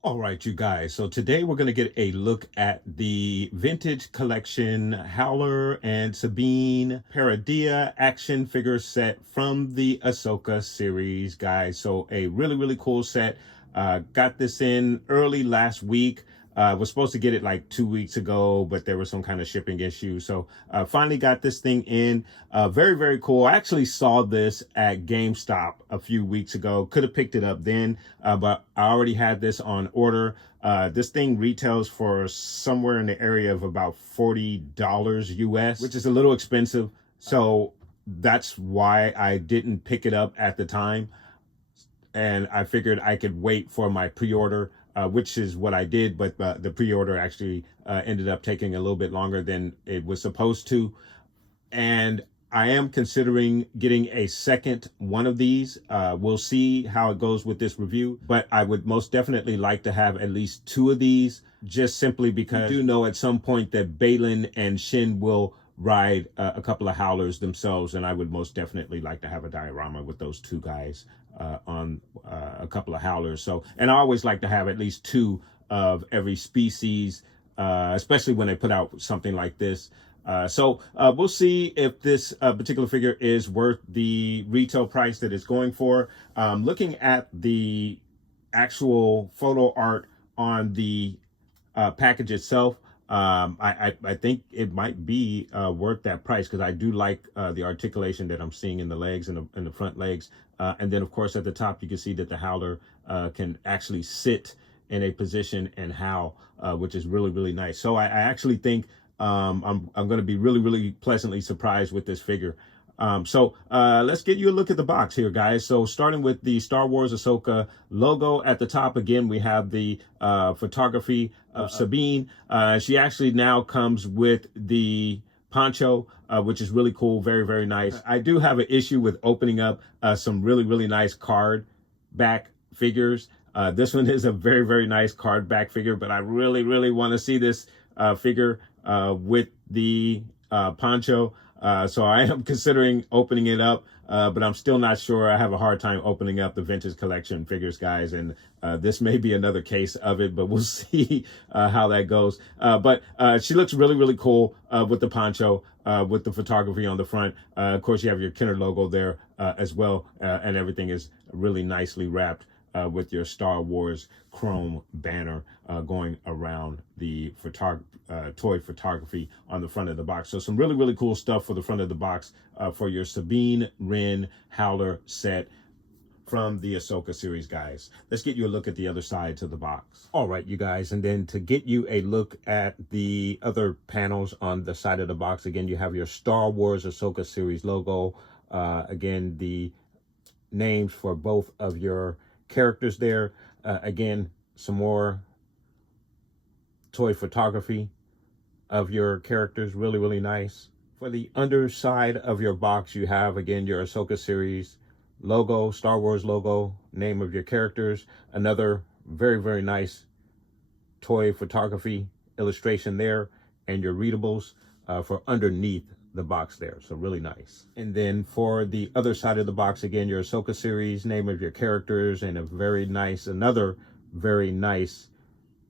All right, you guys. So today we're going to get a look at the vintage collection Howler and Sabine Paradia action figure set from the Ahsoka series, guys. So a really cool set. Got this in early last week. Was supposed to get it like 2 weeks ago, but there was some kind of shipping issue. So finally got this thing in. Very cool. I actually saw this at GameStop a few weeks ago. Could have picked it up then, but I already had this on order. This thing retails for somewhere in the area of about $40 US, which is a little expensive. So that's why I didn't pick it up at the time. And I figured I could wait for my pre-order, which is what I did, but the pre-order actually ended up taking a little bit longer than it was supposed to. And I am considering getting a second one of these. We'll see how it goes with this review, but I would most definitely like to have at least two of these, just simply because I do know at some point that Balin and Shin will ride a couple of Howlers themselves, and I would most definitely like to have a diorama with those two guys on a couple of Howlers. So, and I always like to have at least two of every species, especially when they put out something like this. So we'll see if this particular figure is worth the retail price that it's going for. Looking at the actual photo art on the package itself, I think it might be worth that price, because I do like the articulation that I'm seeing in the legs and the front legs. And then, of course, at the top, you can see that the Howler can actually sit in a position and howl, which is really nice. So I actually think I'm going to be really pleasantly surprised with this figure. So let's get you a look at the box here, guys. So starting with the Star Wars Ahsoka logo at the top, again, we have the photography of Sabine. She actually now comes with the poncho, which is really cool. Very nice. I do have an issue with opening up some really nice card back figures. This one is a very nice card back figure, but I really want to see this figure with the poncho. So I am considering opening it up, but I'm still not sure. I have a hard time opening up the vintage collection figures, guys, and this may be another case of it, but we'll see how that goes. But she looks really cool with the poncho, with the photography on the front. Of course, you have your Kenner logo there as well, and everything is really nicely wrapped with your Star Wars chrome banner going around the toy photography on the front of the box. So some really cool stuff for the front of the box for your Sabine Wren Howler set from the Ahsoka series, guys. Let's get you a look at the other side to the box. All right, you guys, and then to get you a look at the other panels on the side of the box, again, you have your Star Wars Ahsoka series logo. Again, the names for both of your characters there. Again, some more toy photography of your characters, really nice. For the underside of your box, you have, again, your Ahsoka series logo, Star Wars logo, name of your characters, another very nice toy photography illustration there, and your readables for underneath the box there. So really nice. And then for the other side of the box, again, your Ahsoka series, name of your characters, and another very nice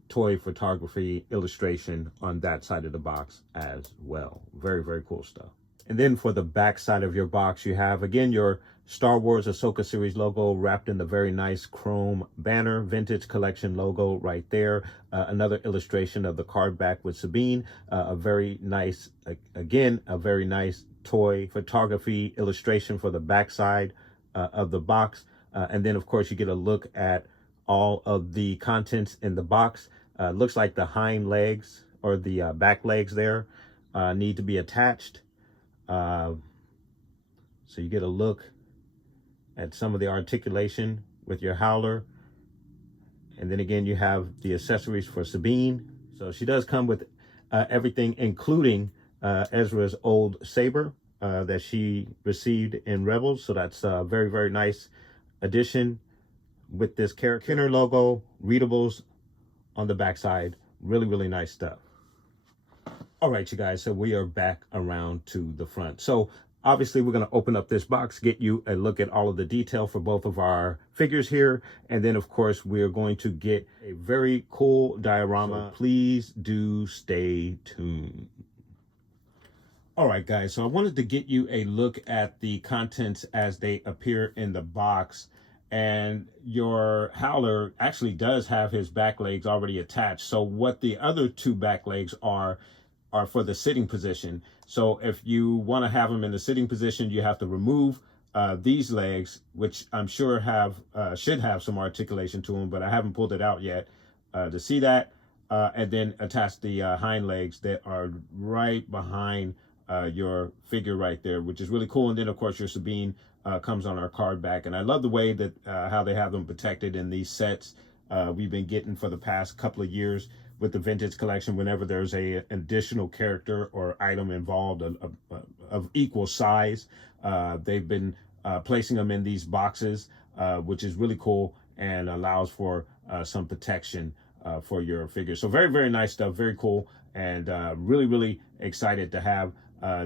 toy photography illustration on that side of the box as well. Very cool stuff. And then for the back side of your box, you have, again, your Star Wars Ahsoka series logo wrapped in the very nice chrome banner, vintage collection logo right there. Another illustration of the card back with Sabine. A very nice, again, a very nice toy photography illustration for the back side of the box. And then, of course, you get a look at all of the contents in the box. Looks like the hind legs, or the back legs there, need to be attached. So you get a look at some of the articulation with your Howler. And then again, you have the accessories for Sabine. So she does come with everything, including Ezra's old saber that she received in Rebels. So that's a very, very nice addition with this character. Kenner logo, readables on the backside. Really, really nice stuff. All right, you guys, so we are back around to the front. So obviously we're going to open up this box, get you a look at all of the detail for both of our figures here. And then, of course, we're going to get a very cool diorama. So please do stay tuned. All right, guys, so I wanted to get you a look at the contents as they appear in the box. And your Howler actually does have his back legs already attached. So what the other two back legs are for the sitting position. So if you want to have them in the sitting position, you have to remove these legs, which I'm sure should have some articulation to them, but I haven't pulled it out yet to see that. And then attach the hind legs that are right behind your figure right there, which is really cool. And then, of course, your Sabine comes on our card back. And I love the way that how they have them protected in these sets we've been getting for the past couple of years with the vintage collection. Whenever there's an additional character or item involved of equal size, they've been placing them in these boxes, which is really cool and allows for some protection for your figure. So very, very nice stuff, very cool, and really, really excited to have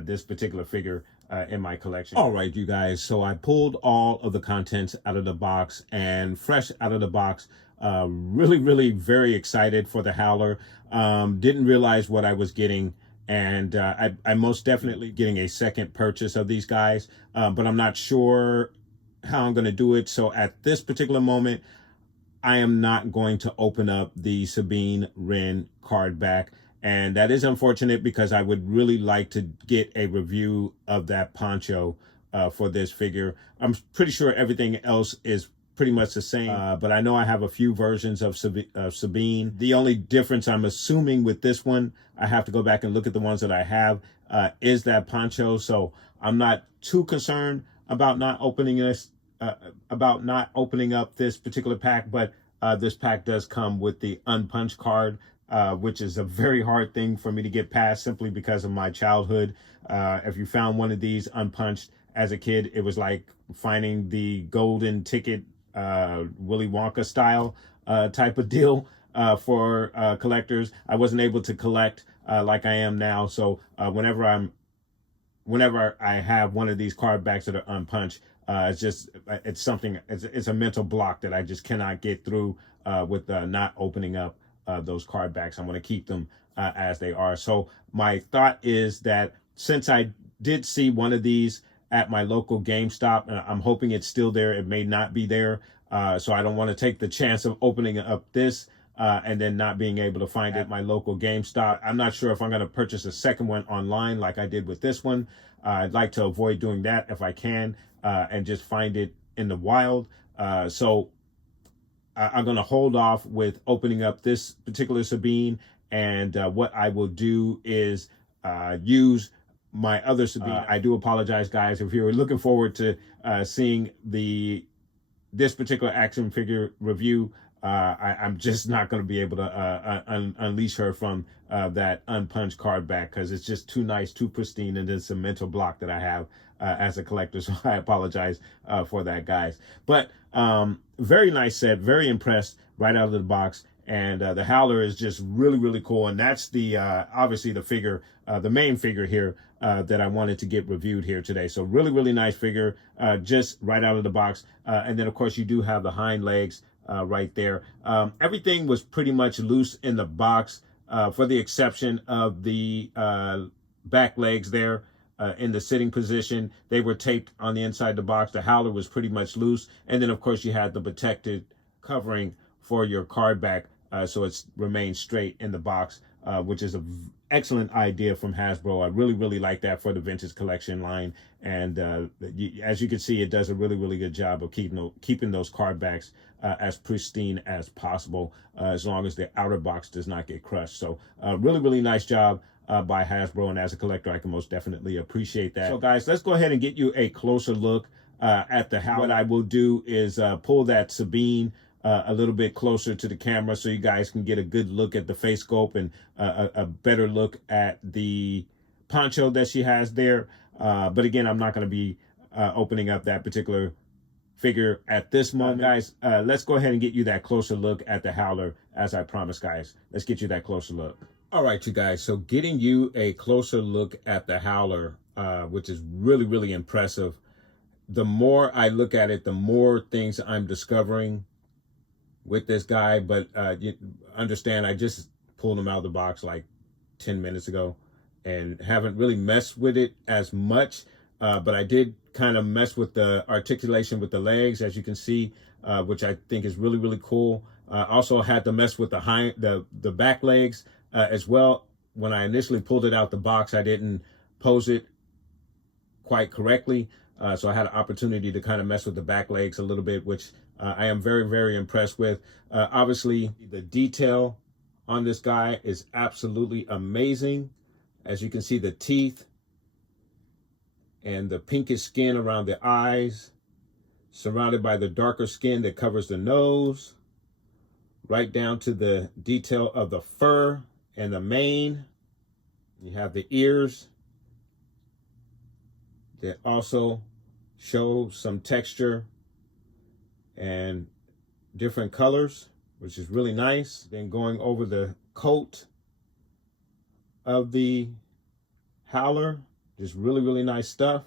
this particular figure in my collection. All right, you guys, so I pulled all of the contents out of the box, and fresh out of the box, really, really very excited for the Howler. Didn't realize what I was getting, and I'm most definitely getting a second purchase of these guys, but I'm not sure how I'm going to do it. So at this particular moment, I am not going to open up the Sabine Wren card back. And that is unfortunate because I would really like to get a review of that poncho for this figure. I'm pretty sure everything else is pretty much the same, but I know I have a few versions of Sabine. The only difference I'm assuming with this one, I have to go back and look at the ones that I have, is that poncho. So I'm not too concerned about not opening this, about not opening up this particular pack, but this pack does come with the unpunched card, which is a very hard thing for me to get past simply because of my childhood. If you found one of these unpunched as a kid, it was like finding the golden ticket, Willy Wonka style type of deal for collectors. I wasn't able to collect like I am now. So whenever I have one of these card backs that are unpunched, it's a mental block that I just cannot get through with not opening up those card backs. I'm going to keep them as they are. So my thought is that since I did see one of these at my local GameStop, and I'm hoping it's still there, it may not be there. So I don't want to take the chance of opening up this and then not being able to find it at my local GameStop. I'm not sure if I'm going to purchase a second one online like I did with this one. I'd like to avoid doing that if I can, and just find it in the wild. So I'm going to hold off with opening up this particular Sabine, and what I will do is use my other Sabine. I do apologize, guys, if you're looking forward to seeing this particular action figure review. I'm just not going to be able to unleash her from that unpunched card back because it's just too nice, too pristine, and it's a mental block that I have as a collector. So I apologize for that, guys. But very nice set, very impressed right out of the box. And the Howler is just really, really cool. And that's the obviously the figure, the main figure here that I wanted to get reviewed here today. So really, really nice figure, just right out of the box. And then, of course, you do have the hind legs right there. Everything was pretty much loose in the box for the exception of the back legs there. In the sitting position, they were taped on the inside the box. The Howler was pretty much loose. And then, of course, you had the protected covering for your card back, so it's remained straight in the box, which is an excellent idea from Hasbro. I really, really like that for the vintage collection line. And as you can see, it does a really, really good job of keeping those card backs as pristine as possible, as long as the outer box does not get crushed. So really, really nice job by Hasbro, and as a collector, I can most definitely appreciate that. So guys, let's go ahead and get you a closer look at the Howler. What I will do is pull that Sabine a little bit closer to the camera so you guys can get a good look at the face sculpt and a better look at the poncho that she has there. But again, I'm not going to be opening up that particular figure at this moment. Guys, let's go ahead and get you that closer look at the Howler, as I promised, guys. Let's get you that closer look. All right, you guys, so getting you a closer look at the Howler, which is really, really impressive. The more I look at it, the more things I'm discovering with this guy. But you understand, I just pulled him out of the box like 10 minutes ago and haven't really messed with it as much. But I did kind of mess with the articulation with the legs, as you can see, which I think is really, really cool. Also had to mess with the back legs as well. When I initially pulled it out the box, I didn't pose it quite correctly. So I had an opportunity to kind of mess with the back legs a little bit, which I am very, very impressed with. Obviously, the detail on this guy is absolutely amazing. As you can see, the teeth and the pinkish skin around the eyes, surrounded by the darker skin that covers the nose, right down to the detail of the fur and the mane. You have the ears that also show some texture and different colors, which is really nice. Then going over the coat of the Howler, just really, really nice stuff.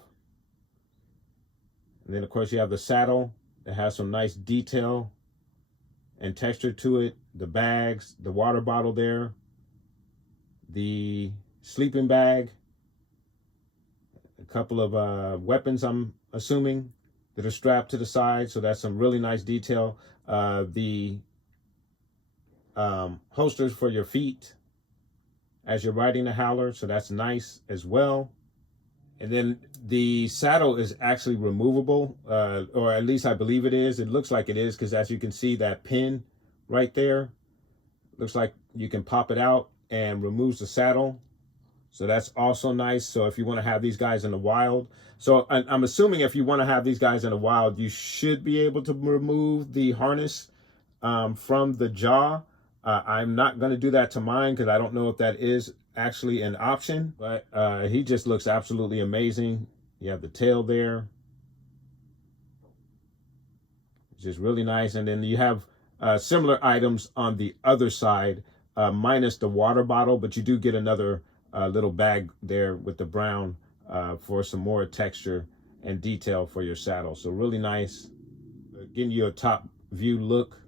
And then, of course, you have the saddle that has some nice detail and texture to it. The bags, the water bottle there, the sleeping bag, a couple of weapons, I'm assuming, that are strapped to the side. So that's some really nice detail. The holsters for your feet as you're riding the Howler. So that's nice as well. And then the saddle is actually removable, or at least I believe it is. It looks like it is, because as you can see, that pin right there, looks like you can pop it out and removes the saddle. So that's also nice. So if you want to have these guys in the wild, so I'm assuming if you want to have these guys in the wild, you should be able to remove the harness from the jaw. I'm not going to do that to mine because I don't know if that is actually an option, but he just looks absolutely amazing. You have the tail there, which is really nice. And then you have similar items on the other side, minus the water bottle, but you do get another little bag there with the brown for some more texture and detail for your saddle. So really nice. Getting you a top view look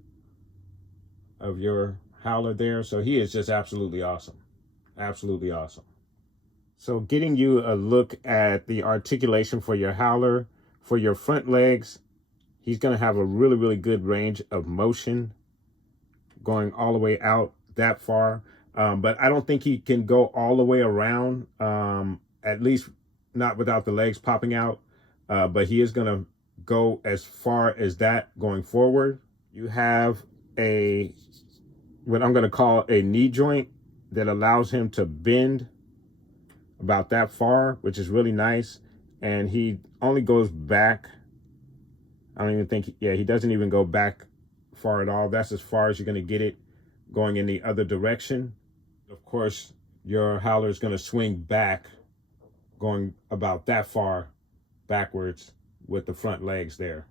of your Howler there. So he is just absolutely awesome. Absolutely awesome. So getting you a look at the articulation for your Howler, for your front legs, he's going to have a really, really good range of motion going all the way out that far. But I don't think he can go all the way around, at least not without the legs popping out. But he is going to go as far as that going forward. You have what I'm going to call a knee joint that allows him to bend about that far, which is really nice. And he only goes back. I don't even think, he doesn't even go back far at all. That's as far as you're going to get it going in the other direction. Of course, your Howler is going to swing back, going about that far backwards with the front legs there.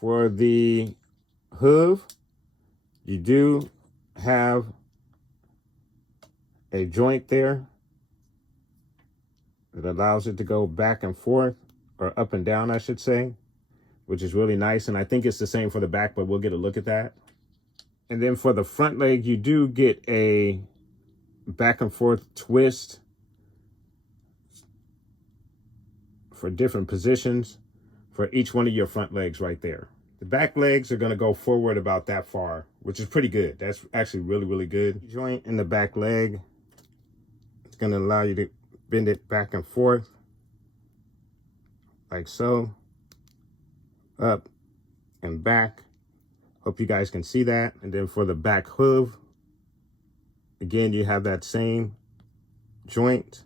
For the hoof, you do have a joint there that allows it to go back and forth, or up and down, I should say, which is really nice. And I think it's the same for the back, but we'll get a look at that. And then for the front leg, you do get a back and forth twist for different positions for each one of your front legs right there. The back legs are going to go forward about that far, which is pretty good. That's actually really, really good. Joint in the back leg, it's going to allow you to bend it back and forth like so, up and back. Hope you guys can see that. And then for the back hoof, again, you have that same joint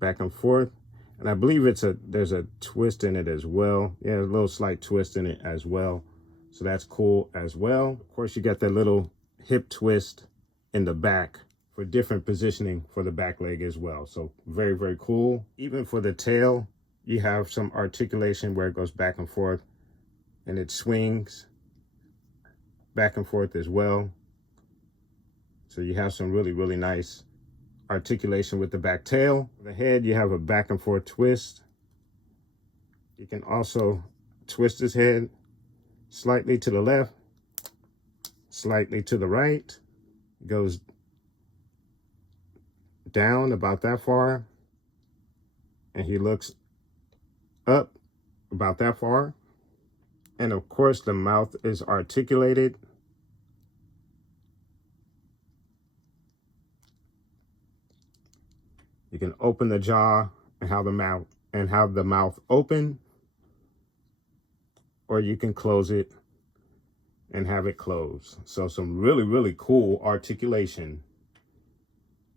back and forth. And I believe there's a twist in it as well. Yeah, a little slight twist in it as well. So that's cool as well. Of course, you got that little hip twist in the back for different positioning for the back leg as well. So very, very cool. Even for the tail, you have some articulation where it goes back and forth and it swings back and forth as well. So you have some really, really nice articulation with the back tail. The head, you have a back and forth twist. You can also twist his head slightly to the left, slightly to the right. It goes down about that far, and he looks up about that far. And of course, the mouth is articulated. You can open the jaw and have the mouth open, or you can close it and have it closed. So some really, really cool articulation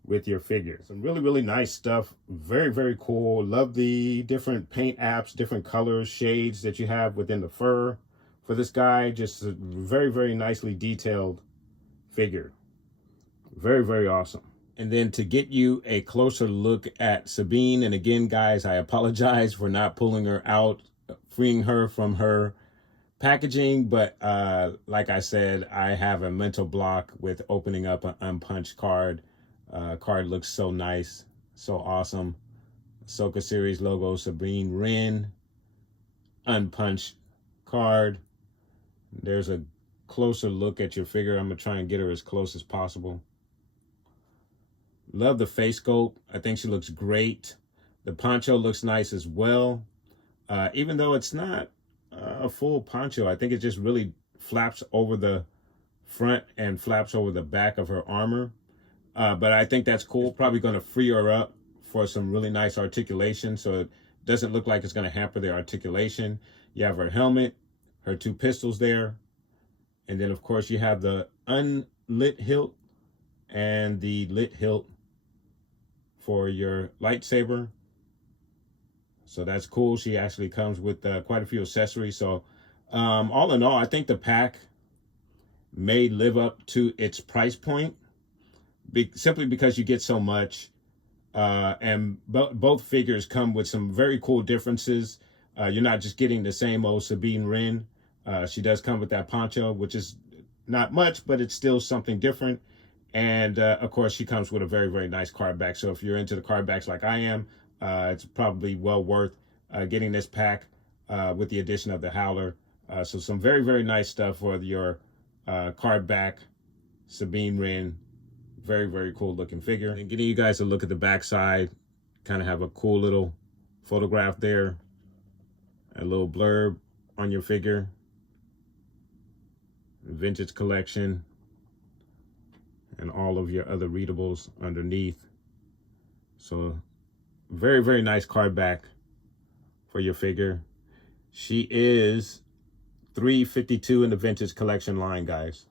with your figure. Some really, really nice stuff. Very, very cool. Love the different paint apps, different colors, shades that you have within the fur for this guy. Just a very, very nicely detailed figure. Very, very awesome. And then to get you a closer look at Sabine, and again, guys, I apologize for not pulling her out, freeing her from her packaging, but like I said, I have a mental block with opening up an unpunched card. Card looks so nice, so awesome. Ahsoka series logo, Sabine Wren, unpunched card. There's a closer look at your figure. I'm gonna try and get her as close as possible. Love the face sculpt. I think she looks great. The poncho looks nice as well. Even though it's not a full poncho, I think it just really flaps over the front and flaps over the back of her armor. But I think that's cool. Probably going to free her up for some really nice articulation, so it doesn't look like it's going to hamper the articulation. You have her helmet, her two pistols there, and then of course you have the unlit hilt and the lit hilt for your lightsaber. So that's cool. She actually comes with quite a few accessories. So all in all, I think the pack may live up to its price point, simply because you get so much. And both figures come with some very cool differences. You're not just getting the same old Sabine Wren. She does come with that poncho, which is not much, but it's still something different. And of course, she comes with a very, very nice card back. So if you're into the card backs like I am, it's probably well worth getting this pack with the addition of the Howler. So some very, very nice stuff for your card back Sabine Wren. Very, very cool looking figure. And getting you guys a look at the back side, kind of have a cool little photograph there, a little blurb on your figure. Vintage collection, and all of your other readables underneath. So very, very nice card back for your figure. She is $352 in the vintage collection line, guys.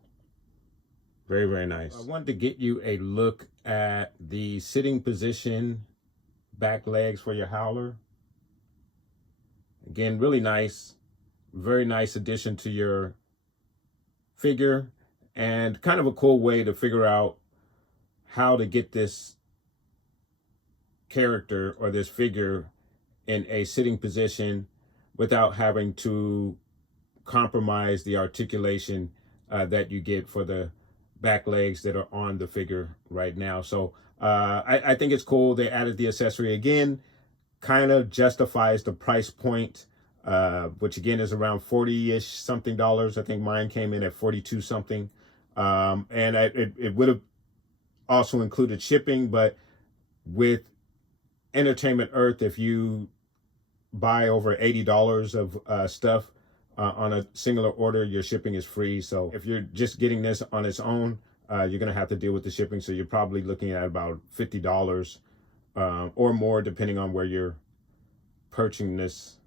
Very, very nice. I wanted to get you a look at the sitting position back legs for your Howler. Again, really nice, very nice addition to your figure, and kind of a cool way to figure out how to get this character or this figure in a sitting position without having to compromise the articulation that you get for the back legs that are on the figure right now. So I think it's cool. They added the accessory again, kind of justifies the price point, which again is around 40-ish something dollars. I think mine came in at 42 something. And it would have also included shipping, but with Entertainment Earth, if you buy over $80 of stuff on a singular order, your shipping is free. So if you're just getting this on its own, you're going to have to deal with the shipping. So you're probably looking at about $50 or more, depending on where you're purchasing this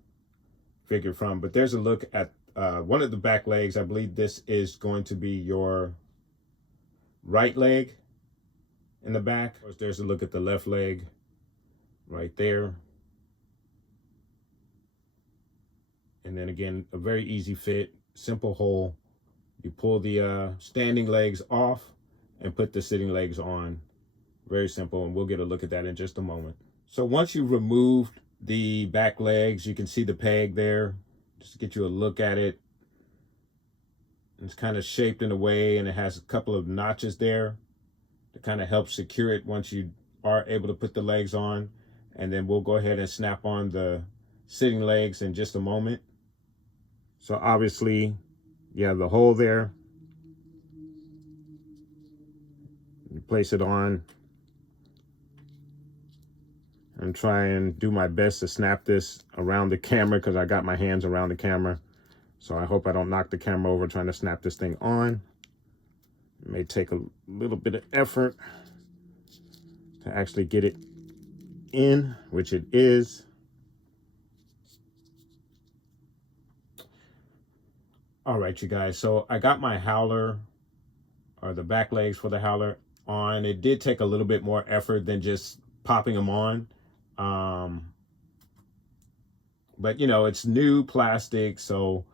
figure from. But there's a look at one of the back legs. I believe this is going to be your right leg in the back. Of course, there's a look at the left leg right there. And then again, a very easy fit, simple hole. You pull the standing legs off and put the sitting legs on. Very simple, and we'll get a look at that in just a moment. So once you've removed the back legs, you can see the peg there. Just to get you a look at it. It's kind of shaped in a way, and it has a couple of notches there to kind of help secure it once you are able to put the legs on. And then we'll go ahead and snap on the sitting legs in just a moment. So obviously, you have the hole there. You place it on. And try and do my best to snap this around the camera because I got my hands around the camera. So I hope I don't knock the camera over trying to snap this thing on. It may take a little bit of effort to actually get it in, which it is. All right, you guys. So I got my howler, or the back legs for the howler, on. It did take a little bit more effort than just popping them on. But you know, it's new plastic, so,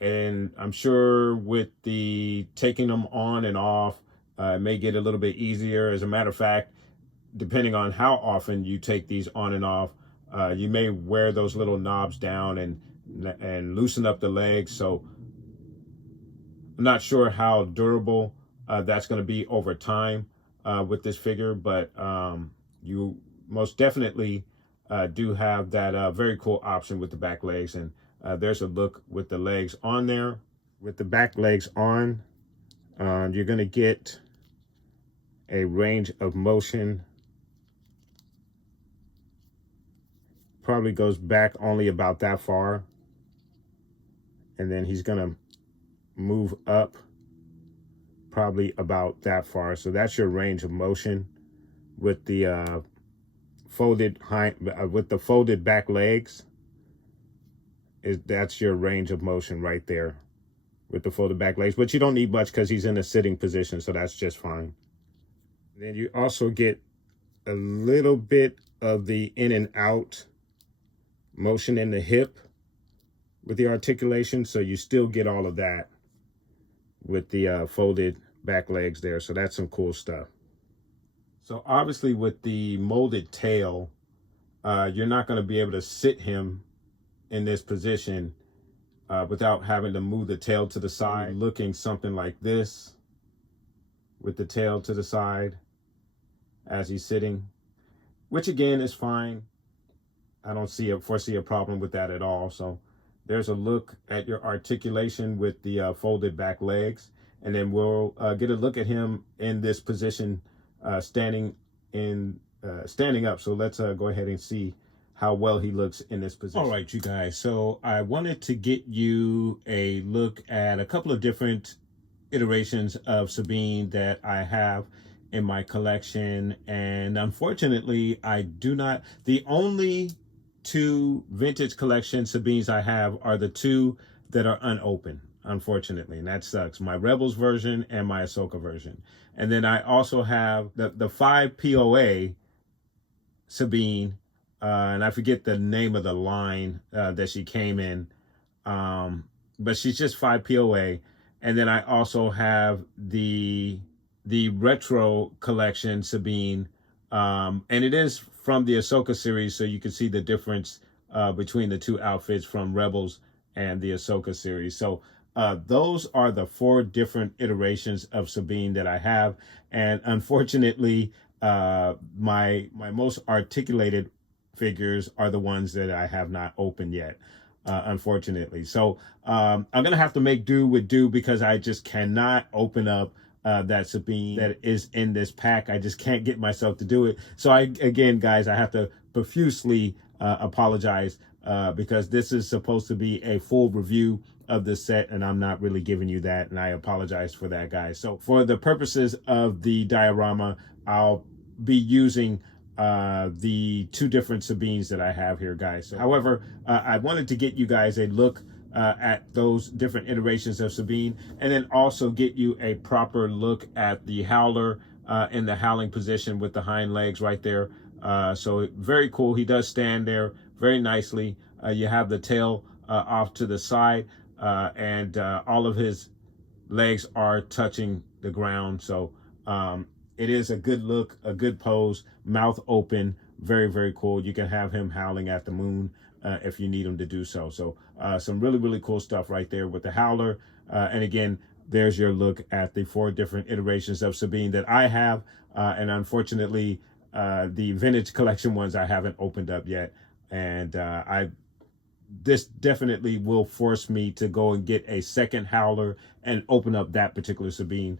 and I'm sure with the taking them on and off, it may get a little bit easier. As a matter of fact, depending on how often you take these on and off, you may wear those little knobs down and loosen up the legs. So I'm not sure how durable that's going to be over time with this figure, but you most definitely do have that very cool option with the back legs. And there's a look with the legs on there. With the back legs on, you're going to get a range of motion. Probably goes back only about that far. And then he's going to move up probably about that far. So that's your range of motion with the folded back legs. That's your range of motion right there with the folded back legs. But you don't need much because he's in a sitting position, so that's just fine. Then you also get a little bit of the in and out motion in the hip with the articulation, so you still get all of that with the folded back legs there. So that's some cool stuff. So obviously with the molded tail, you're not going to be able to sit him in this position without having to move the tail to the side, looking something like this with the tail to the side as he's sitting, which again is fine. I don't foresee a problem with that at all. So there's a look at your articulation with the folded back legs, and then we'll get a look at him in this position, standing up. So let's go ahead and see how well he looks in this position. All right, you guys. So I wanted to get you a look at a couple of different iterations of Sabine that I have in my collection, and unfortunately, I do not. The only two vintage collection Sabines I have are the two that are unopened, unfortunately, and that sucks. My Rebels version and my Ahsoka version. And then I also have the 5 POA Sabine, and I forget the name of the line that she came in, but she's just 5 POA. And then I also have the retro collection Sabine, and it is from the Ahsoka series, so you can see the difference between the two outfits from Rebels and the Ahsoka series. So those are the 4 different iterations of Sabine that I have, and unfortunately, my most articulated figures are the ones that I have not opened yet, unfortunately. So I'm gonna have to make do because I just cannot open up that Sabine that is in this pack. I just can't get myself to do it. So again, guys, I have to profusely apologize because this is supposed to be a full review of the set, and I'm not really giving you that, and I apologize for that, guys. So for the purposes of the diorama, I'll be using the two different Sabines that I have here, guys. So, however, I wanted to get you guys a look at those different iterations of Sabine, and then also get you a proper look at the Howler in the howling position with the hind legs right there. So very cool. He does stand there very nicely. You have the tail off to the side, and all of his legs are touching the ground. So it is a good look, a good pose, mouth open, very, very cool. You can have him howling at the moon if you need him to do so. So some really, really cool stuff right there with the Howler. And again, there's your look at the 4 different iterations of Sabine that I have. And unfortunately, the vintage collection ones I haven't opened up yet. And this definitely will force me to go and get a second Howler and open up that particular Sabine,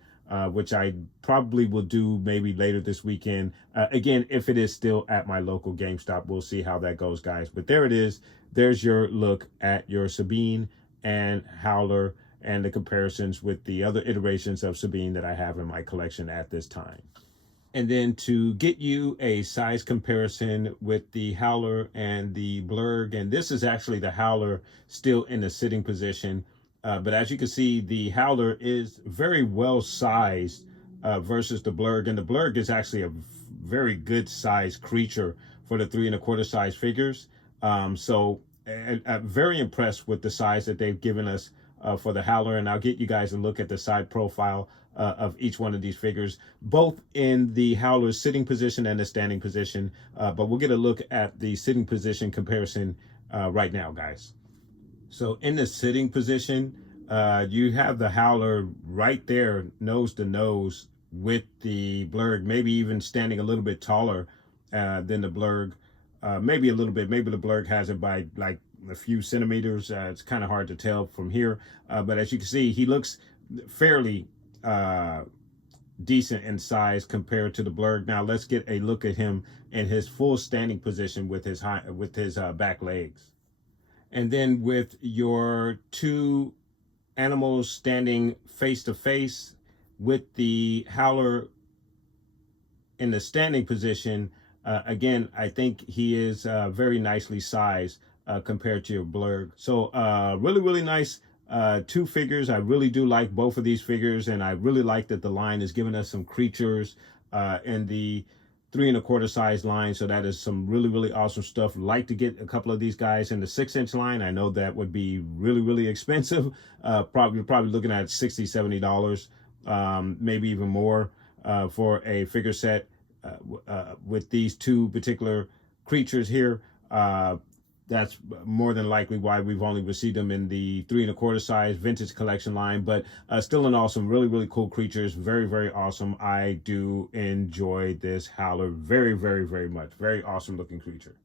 which I probably will do maybe later this weekend. Again, if it is still at my local GameStop, we'll see how that goes, guys. But there it is. There's your look at your Sabine and Howler and the comparisons with the other iterations of Sabine that I have in my collection at this time. And then to get you a size comparison with the Howler and the Blurg, and this is actually the Howler still in the sitting position. But as you can see, the Howler is very well sized versus the Blurg. And the Blurg is actually a very good sized creature for the 3 1/4 size figures. So I'm very impressed with the size that they've given us for the Howler. And I'll get you guys a look at the side profile of each one of these figures, both in the Howler's sitting position and the standing position. But we'll get a look at the sitting position comparison right now, guys. So in the sitting position, you have the Howler right there, nose to nose with the Blurg, maybe even standing a little bit taller than the Blurg. Maybe a little bit. Maybe the Blurg has it by like a few centimeters. It's kind of hard to tell from here. But as you can see, he looks fairly decent in size compared to the Blurg. Now let's get a look at him in his full standing position with his back legs. And then with your 2 animals standing face to face with the Howler in the standing position, again, I think he is very nicely sized compared to your Blurg. So really, really nice 2 figures. I really do like both of these figures, and I really like that the line is giving us some creatures in the 3 1/4 size line. So that is some really, really awesome stuff. Like to get a couple of these guys in the 6-inch line. I know that would be really, really expensive. Probably looking at $60-$70, maybe even more for a figure set with these 2 particular creatures here. That's more than likely why we've only received them in the 3 1/4 size vintage collection line, but still an awesome, really, really cool creatures. Very, very awesome. I do enjoy this Howler very, very, very much. Very awesome looking creature.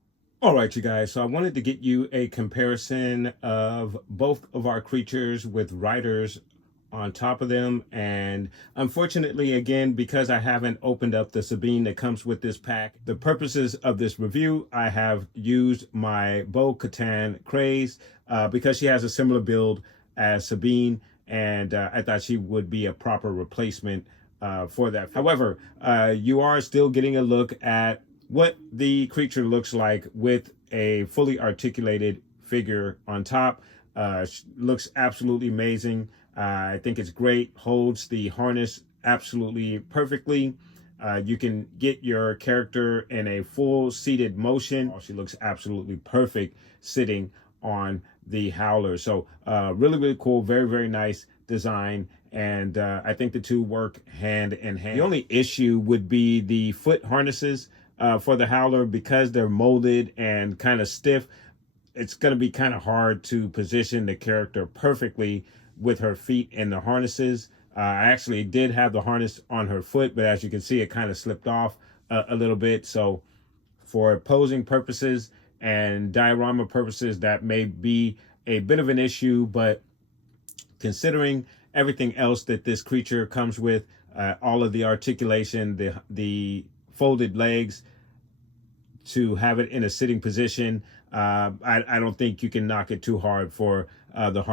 All right, you guys. So I wanted to get you a comparison of both of our creatures with riders on top of them. And unfortunately, again, because I haven't opened up the Sabine that comes with this pack, the purposes of this review, I have used my Bo-Katan Craze because she has a similar build as Sabine, and I thought she would be a proper replacement for that. However, you are still getting a look at what the creature looks like with a fully articulated figure on top. Looks absolutely amazing. I think it's great, holds the harness absolutely perfectly. You can get your character in a full seated motion. She looks absolutely perfect sitting on the Howler. So really, really cool, very, very nice design. And I think the 2 work hand in hand. The only issue would be the foot harnesses for the Howler, because they're molded and kind of stiff. It's going to be kind of hard to position the character perfectly with her feet in the harnesses. I actually did have the harness on her foot, but as you can see, it kind of slipped off a little bit. So for posing purposes and diorama purposes, that may be a bit of an issue, but considering everything else that this creature comes with, all of the articulation, the folded legs, to have it in a sitting position, I don't think you can knock it too hard for the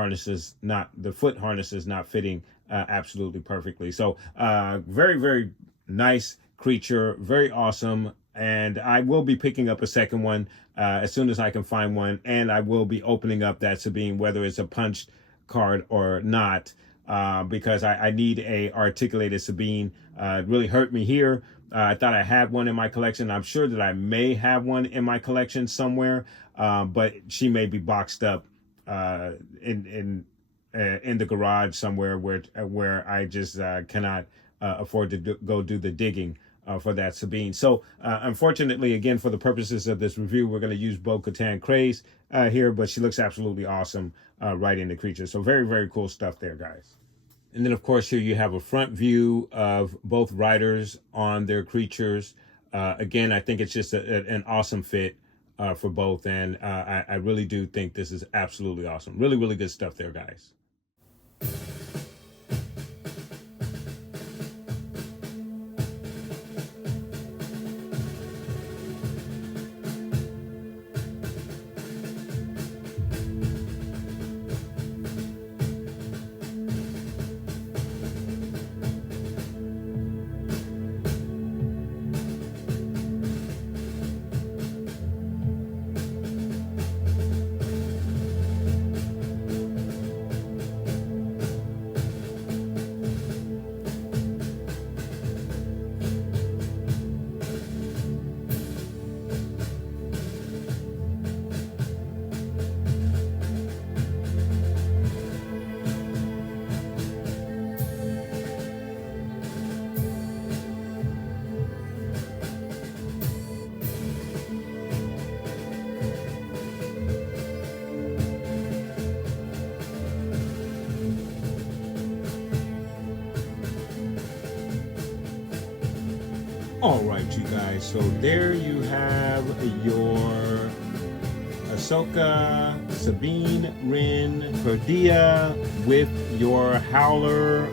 foot harnesses not fitting absolutely perfectly. So very, very nice creature, very awesome. And I will be picking up a second one as soon as I can find one, and I will be opening up that Sabine, whether it's a punched card or not, because I need a articulated Sabine. It really hurt me here. I thought I had one in my collection. I'm sure that I may have one in my collection somewhere, but she may be boxed up in the garage somewhere where I just cannot afford to go do the digging for that Sabine. So unfortunately, again, for the purposes of this review, we're going to use Bo-Katan Craze here, but she looks absolutely awesome riding the creature. So very, very cool stuff there, guys. And then, of course, here you have a front view of both riders on their creatures. Again, I think it's just an awesome fit for both. And I really do think this is absolutely awesome. Really, really good stuff there, guys. All right, you guys. So there you have your Ahsoka, Sabine Wren, Perdea with your Howler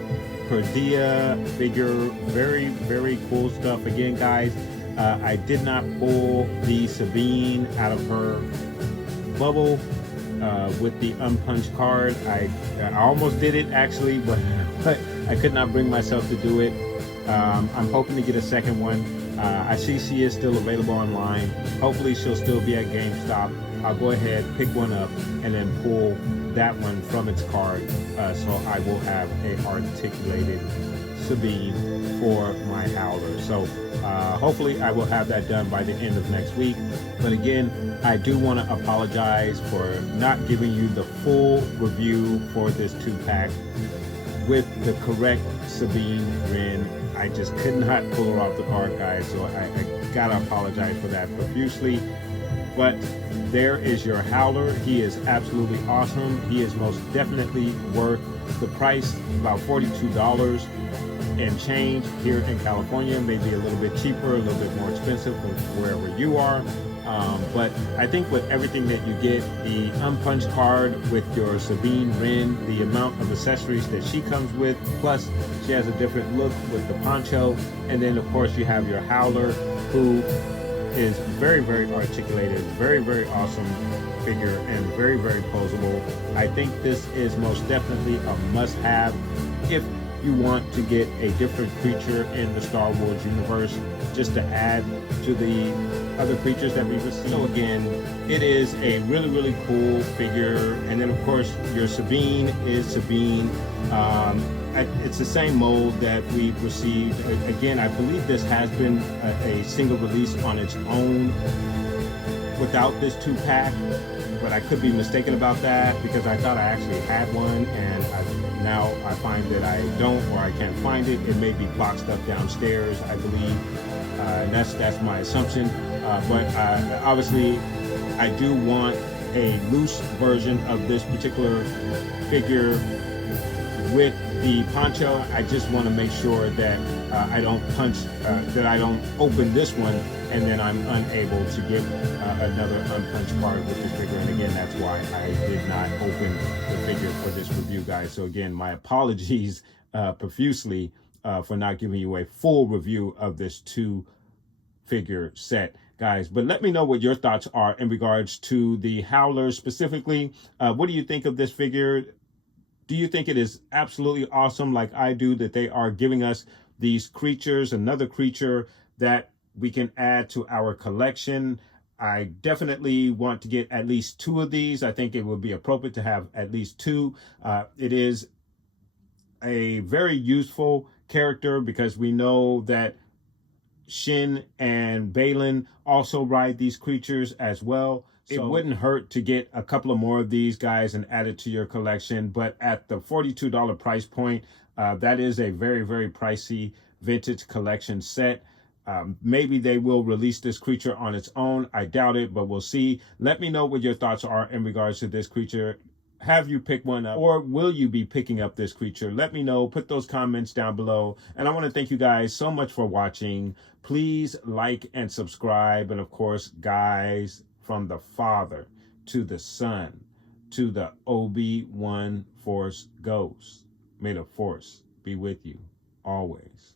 Perdea figure. Very, very cool stuff. Again, guys, I did not pull the Sabine out of her bubble with the unpunched card. I almost did it actually, but I could not bring myself to do it. I'm hoping to get a second one. I see she is still available online. Hopefully she'll still be at GameStop. I'll go ahead, pick one up, and then pull that one from its card. So I will have a articulated Sabine for my Howler. So hopefully I will have that done by the end of next week. But again, I do want to apologize for not giving you the full review for this 2-pack with the correct Sabine Wren. I just could not pull her off the card, guys, so I gotta apologize for that profusely. But there is your Howler. He is absolutely awesome. He is most definitely worth the price, about $42 and change here in California. Maybe a little bit cheaper, a little bit more expensive from wherever you are. But I think with everything that you get, the unpunched card with your Sabine Wren, the amount of accessories that she comes with, plus she has a different look with the poncho, and then of course you have your Howler, who is very, very articulated, very, very awesome figure, and very, very posable. I think this is most definitely a must-have if you want to get a different creature in the Star Wars universe, just to add to the other creatures that we've seen. So again, it is a really, really cool figure. And then of course your Sabine is Sabine. It's the same mold that we've received. Again, I believe this has been a single release on its own without this 2-pack, but I could be mistaken about that because I thought I actually had one, and now I find that I don't, or I can't find it. It may be boxed up downstairs, I believe. And that's my assumption. But obviously, I do want a loose version of this particular figure with the poncho. I just want to make sure that I don't that I don't open this one and then I'm unable to get another unpunched card with this figure. And again, that's why I did not open the figure for this review, guys. So again, my apologies profusely for not giving you a full review of this 2-figure set, guys. But let me know what your thoughts are in regards to the Howler specifically. What do you think of this figure? Do you think it is absolutely awesome like I do, that they are giving us these creatures, another creature that we can add to our collection. I definitely want to get at least 2 of these. I think it would be appropriate to have at least 2. It is a very useful character because we know that Shin and Balin also ride these creatures as well. So it wouldn't hurt to get a couple of more of these guys and add it to your collection. But at the $42 price point, that is a very, very pricey vintage collection set. Maybe they will release this creature on its own. I doubt it, but we'll see. Let me know what your thoughts are in regards to this creature. Have you picked one up, or will you be picking up this creature? Let me know. Put those comments down below. And I want to thank you guys so much for watching. Please like and subscribe. And of course, guys, from the Father to the Son to the Obi-Wan Force Ghost, may the Force be with you always.